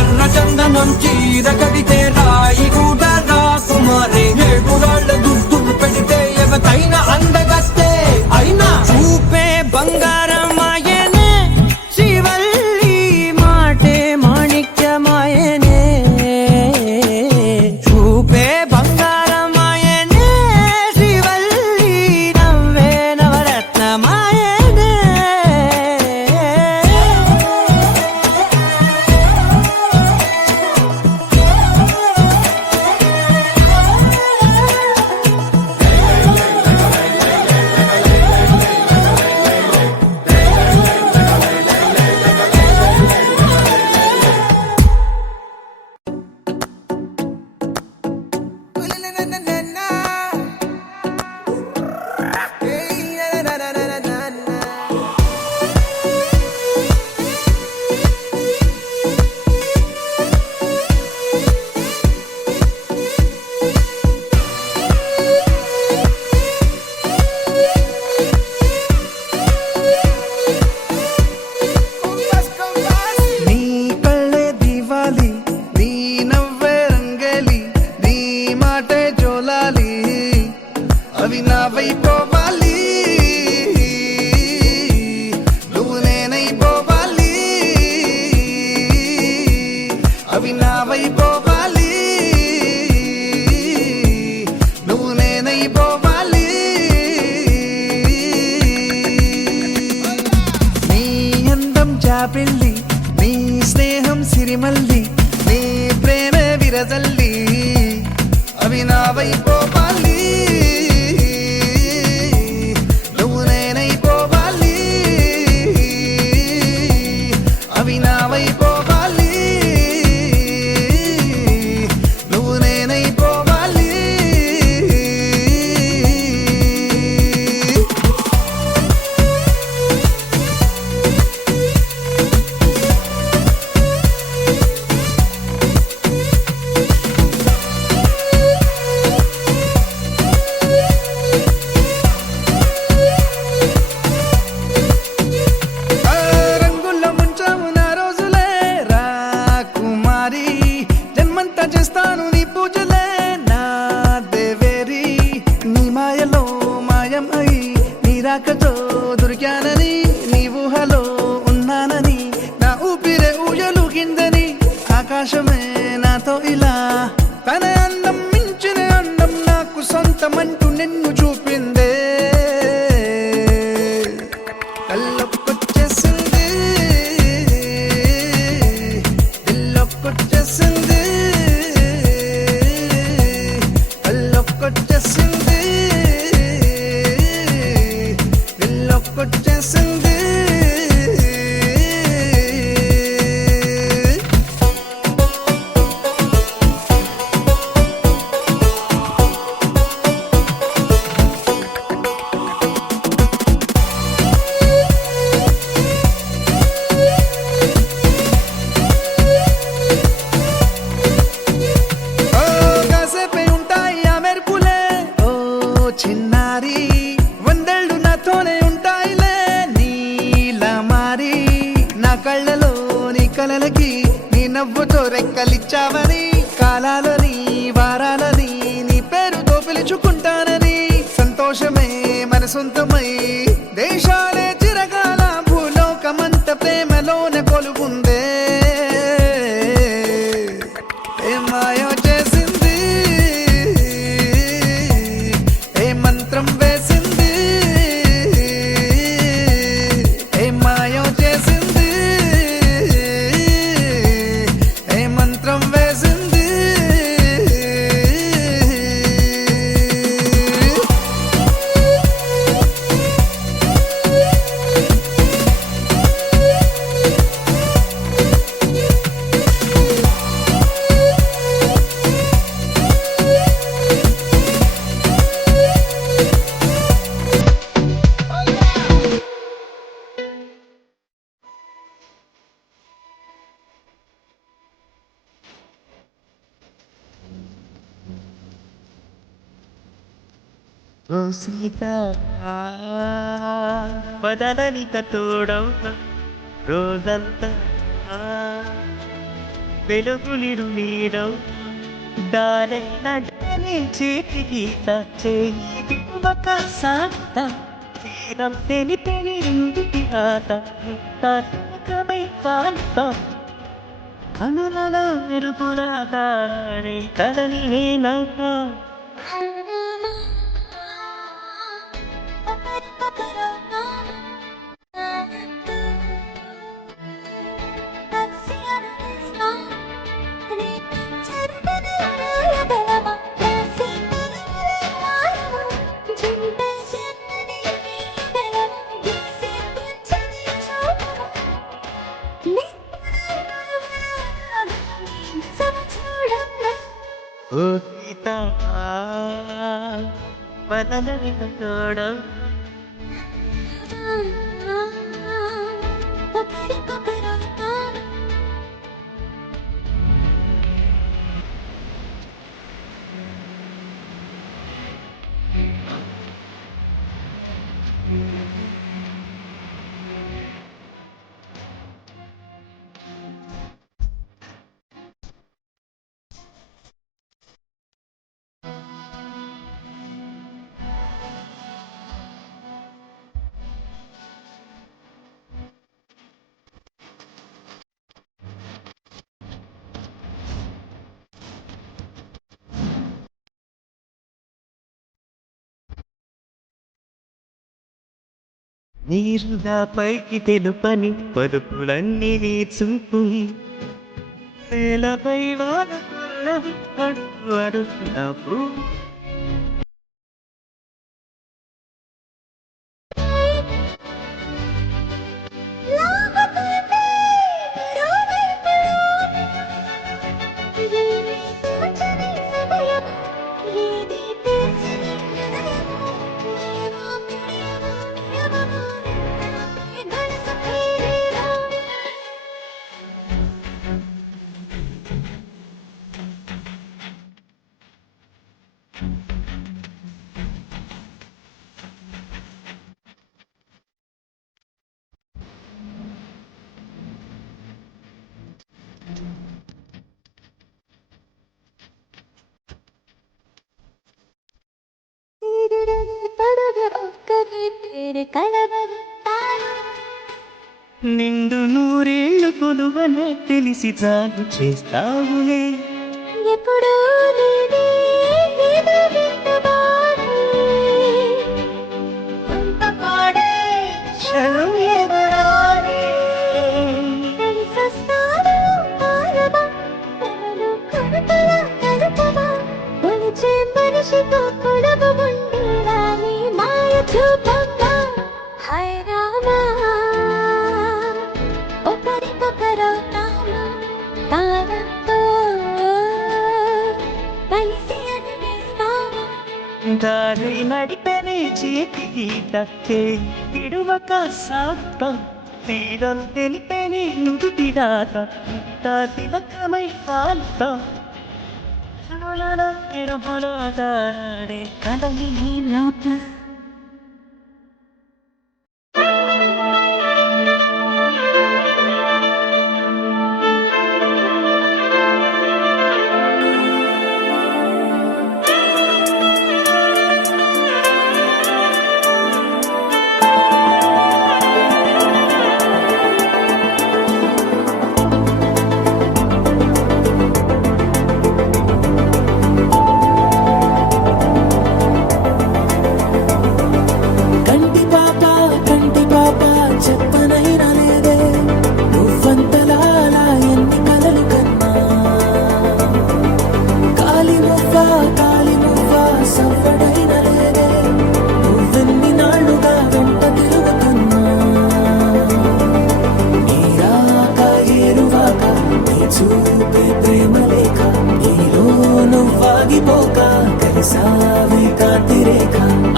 ఎర్ర చందనం చీర కడితే రాయి కూడా రాకుమారే, 7 రాళ్ళ దుద్దులు పెడితే ఎవతైనా అందగస్తే అయినా. చూపే బంగారమాయనే, శ్రీవల్లి మాటే మాణిక్యమాయనే. చూపే బంగారమాయనే, శ్రీవల్లి నవ్వే నవరత్నమాయనే. నీ కళ్ళే దివాలి, నీ నవ్వే రంగేలి, నీ మాటే జోలాలి, అవి నావైపోవాలి, నువ్వు నేనైపోవాలి, అవి నావైపోవాలి, నువ్వు నేనైపోవాలి. నీ అందం చాపిల్లి, నీ స్నేహం సిరిమల్లి, నీ ప్రేమే విరజల్లి, అవి నావైపోవాలి, నువ్వు నేనైపోవాలి, అవి నావైపోవాలి, నువ్వు నేనైపోవాలి. రంగుల్లో ముంచావు నా రోజులే, రా కుమారి, జన్మంతా చేస్తాను నీ పూజలే, నా దేవేరి. నీ మాయలో మాయం అయి, నీ రాకతో దొరికానని, నీ ఊహలో ఉన్నానని, నా ఊపిరే ఊయలుగిందని, ఆకాశమే నాతో ఇలా తన అందం మించిన అందం నాకు సొంతమంటూ నిన్ను చూపిందే. కళ్ళొక్కొచ్చేసింది, దిల్లొక్కొచ్చేసింది, కళ్ళొక్కొచ్చేసింది, దిల్లొక్కొచ్చేసింది. రెక్కలిచ్చావని కాలాలని వారాలని నీ పేరుతో పిలుచుకుంటానని సంతోషమే మన సొంతమై దేశాలే తిరగాల భూలోకమంత ప్రేమలోన కొలువుందే ఏ మాయో చేసింది ఏ మంత్రం వేసింది ఏ మాయో చేసింది ఏ మంత్రం వేసింది ఓ సీత పదననిత తోడవు రోజంతా వెలుగులిరు నీడవు దారైన చేతి గీత చేయి ఒక సాత తీరం తెలిపని ఆట తాత్మకమై కాంత కనులలో మెరుపులాడే కదలి వేలంగా ఓ సీత పదననిత తోడవు నీరుగా పైకి తెలుపని పరుపులన్నీ నీ చూపు నేలపై వానకున్నవి అడుగు అడుగునవు నిండు నూరేళ్ళు కొలువనే తెలిసి చాలు చేస్తావులే ఎప్పుడూ నీదే ఏదో విన్నవాడే. కొంత పాడే క్షణం ఎదురాడే. కలిసొస్తాను పారమా, తనను కడుపులా కలుపమా. కొలిచే మనిషితో కొడవ ఉండేలాని మాయ చూపంగా. హాయ్ రామా, ఒకరికొకరవుతాము తానంతో కలిసి అనిపిస్తాము. దారి నడిపనే చేతి గీత విడువక సాగుతాం తీరం తెలిపని నుదుటి దాత తిలకమై కాలుతాం ఎరుపులాడే కదలి లోత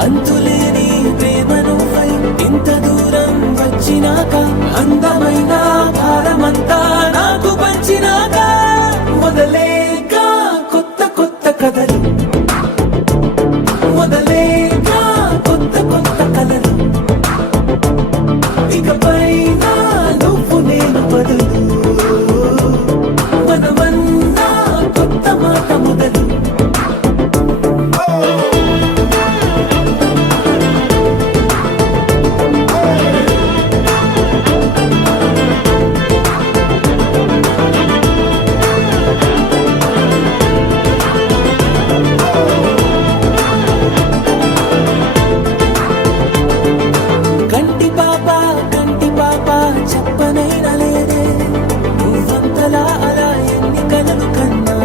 అంతులేని ప్రేమ నువ్వై ఇంత దూరం వచ్చినాక అందమైన భారమంతా నాకు పంచినాక మొదలేక కొత్త కొత్త కథలు మొదలేక కొత్త కొత్త కలలు ఇకపై నువ్వు నేను బదులు మనమన్నా కొత్త మాట మొదలు కంటి పాప చెప్పనైనా లేదే నువ్వంతలా అలా ఎన్ని కలలు కన్నా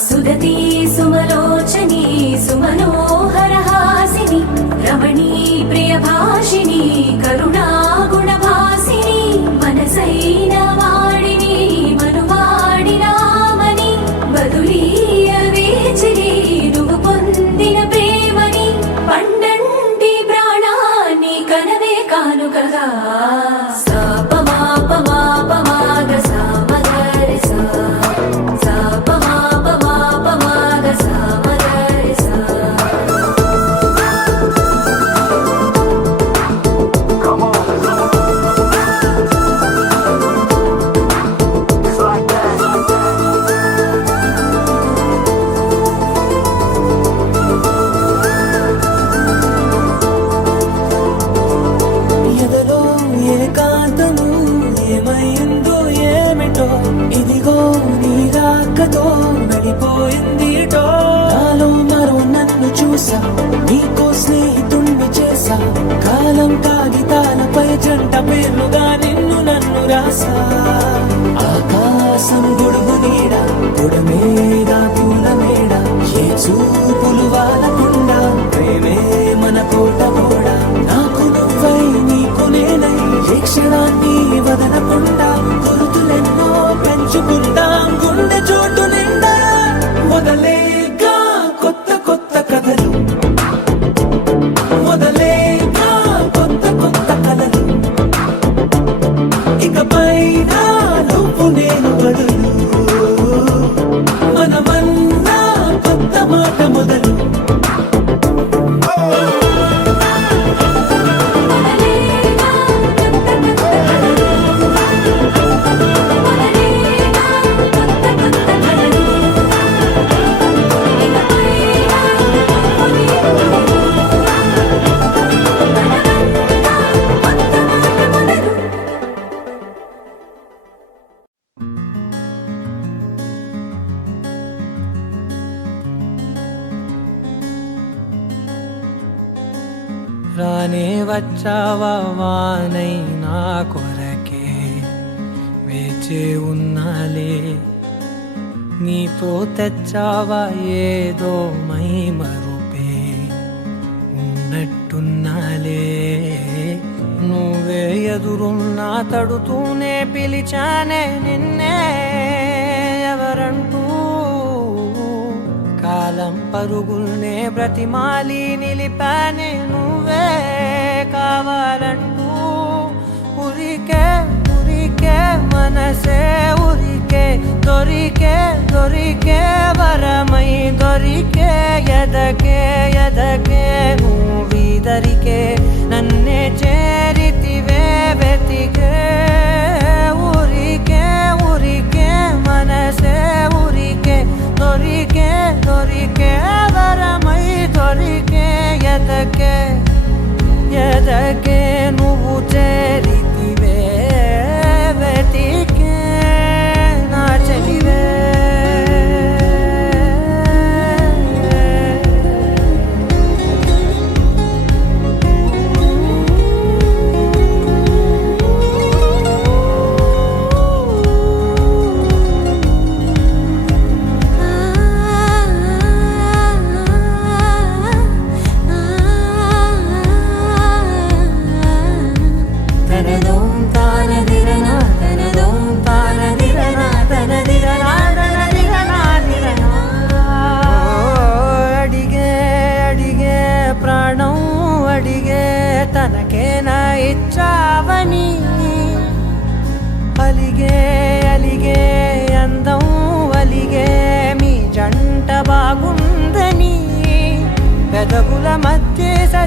సుదతి సుమలోచని సుమనోహర హాసిని రమణీ ప్రియ భాషిని కరుణా గుణభాసిని మనసైన వాడిని మనువాడినామని బదులీయ వేచిని నువ్వు పొందిన ప్రేమని పండంటి ప్రాణాన్ని కనవే కానుకగా ఎదలో ఏకాంతము ఏమైందో ఏమిటో ఇదిగో నీ రాకతో వెళ్ళిపోయిందిటో నాలో మరో నన్ను చూసా నీకో స్నేహితుణ్ణి చేసా కాలం కాగితాలపై జంట పేర్లుగా నిన్ను నన్ను రాసా ఆకాశం గొడుగు నీడ గుడమేడ పూల మేడ ఏ చూపులు వాలకుండా ప్రేమే మన కోట గోడ నాకు నువ్వై నీకు నేనై ఏ క్షణాన్ని వదలకుండా గుర్తులెన్నో పెంచుకుందాం గుండె చోటు నిండా మొదలేక కొత్త కొత్త కథలు మొదలేక కొత్త కొత్త కలలు ఇకపై నువ్వు నేను బదులు మనమన్నా కొత్త మాట మొదలు రానే వచ్చావా వానై నా కొరకే వేచే ఉన్నాలే నీతో తెచ్చావా ఏదో మై మరుపే ఉన్నట్టున్నాలే నువ్వే ఎదురున్నా తడుతూనే పిలిచానే నిన్నే ఎవరంటూ కాలం పరుగుల్నే బ్రతిమాలి నిలిపానే నువ్వే కావాలంటూ ఉరికే ఉరికే మనసే ఉరికే దొరికే దొరికే వరమై దొరికే ఎదకే ఎదకే నువ్విదరికే నన్నే చేరితివే వెతికే ఊరికే ఊరికే మనసే ఊరికే దొరికే దొరికే వరమై దొరికే ఎదకే ఎదకే నువ్వు చేరితివే వెతికే నా చెలివే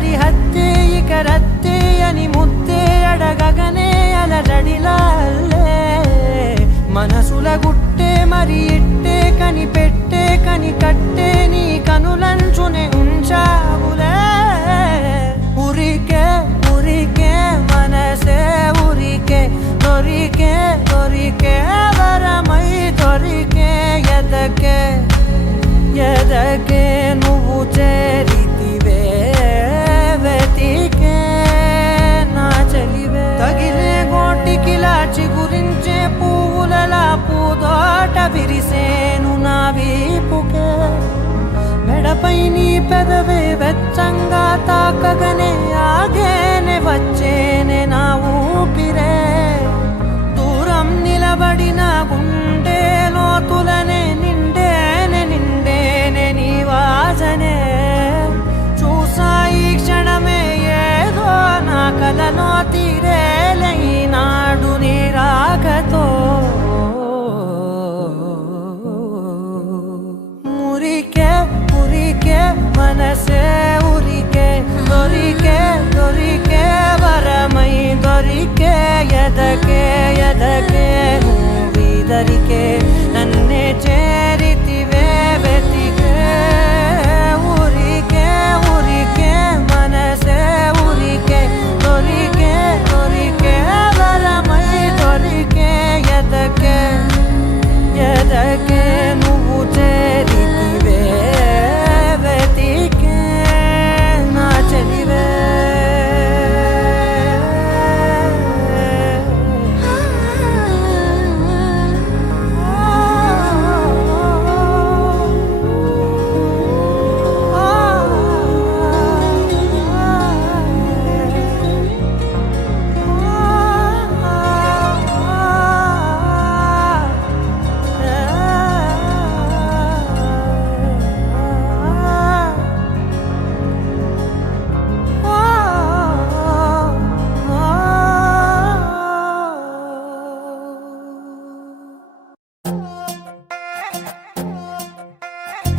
సరిహద్దే ఇక రద్దే అని ముద్దే అడగగనే అలజడిలా అల్లే మనసుల గుట్టే మరి ఇట్టే కనిపెట్టే కనికట్టే నీ కనులంచునే ఉంచావులే ఉరికే ఉరికే మనసే ఉరికే దొరికే దొరికే వరమై దొరికే ఎదకే ఎదకే నువ్వు చేరితివే వెతికే నా చెలివే తగిలే గోటికిలా చిగురించే పువ్వులలా పూదోట విరిసేను నా వీపుకే మెడపై నీ పెదవే వెచ్చంగా తాకగనే ఆగేనే వచ్చేనే నా ఊపిరే దూరం నిలబడిన గుండె లోతులనే నిండేనే నిండేనే నీ వాసనే చూసా ఈ క్షణమే ఏదో నా కలలో తీరేలే నాడు నీ రాకతో మురికే మురికే మనసే ఉరికే దొరికే దొరికే వరమై దొరికే ఎదకే ఎదకే నువ్విదరికే నన్నే చేరితివే వెతికే ఉరికే ఉరికే మనసే ఉరికే దొరికే దొరికే వరమై దొరికే ఎదకే ఎదకే నువ్వు చేరితివే వెతికే నా చెలివే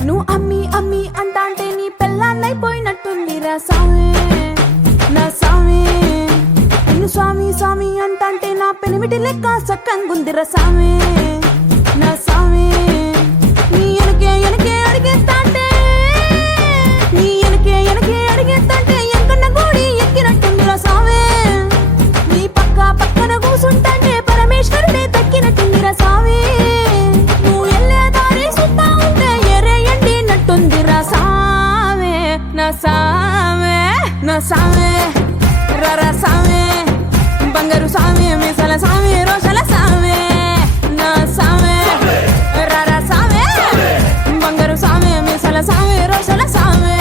నువ్వు అమ్మి అమ్మి అంటాంటే నీ పెళ్ళాన్నైపోయినట్టుంది రా స్వామి నా స్వామి నిన్ను స్వామి స్వామి అంటాంటే నా పెనిమిటి లెక్క సక్కంగుందిరా స్వామి నా స్వామి నీ ఎనకే ఎనకే అడిగేస్తాంటే నీ ఎనకే ఎనకే అడిగేస్తాంటే ఎంకన్న గూడి ఎక్కినట్టుందిరా స్వామి నీ పక్క పక్కన కూసుంటాంటే పరమేశ్వరుడే తక్కినట్టుందిరా స్వామి నువ్వు ఎల్లే దారి సుత్తా ఉంటే ఎర్రయ్యండినట్టుందిరా సామే నా సామే నా సామే రర సామే బంగారు సామే మీసల సామే రోషల సామే నా సామే రర సామే బంగారు సామే మీసల సామే రోషల సామే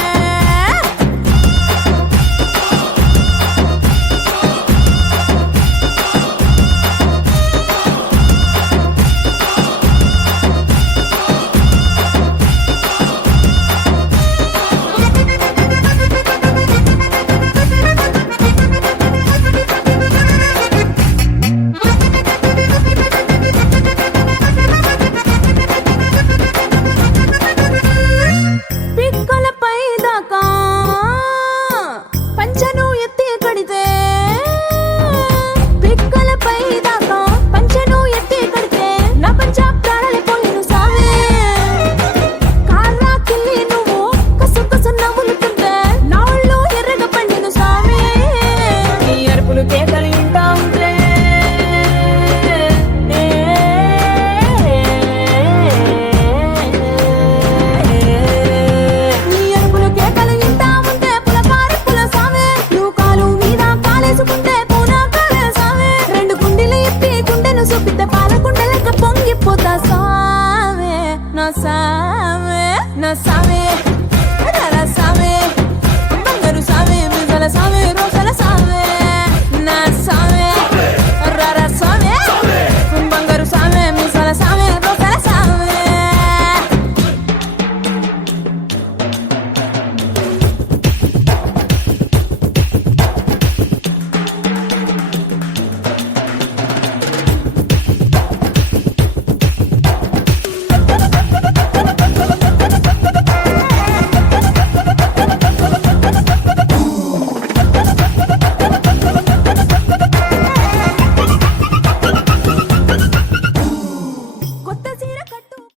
పిక్కలపై దాకా పంచను ఎత్తి కడితే పిక్కలపై దాకా పంచను ఎత్తి కడితే నా పంచ ప్రాణాలు పోయిను సామే కాళ్ళ కిల్లి నువ్వు కసు కసు నవ్వులుతుంటే నా ఒళ్ళు ఎర్రగా పండిను సామే నీ అరుపులు కేకలు వింటా ఉంటే నీ అరుపులు కేకలు వింటా ఉంటే పులపారి పుల సామే నువ్వు కాలు మీద కాలేసుకుంటే పూనా కాలే సామే రెండు గుండెలు ఇప్పి గుండెను చూపితే పాల గుండెలక పొంగిపోతా సామే నా సామే నా సామే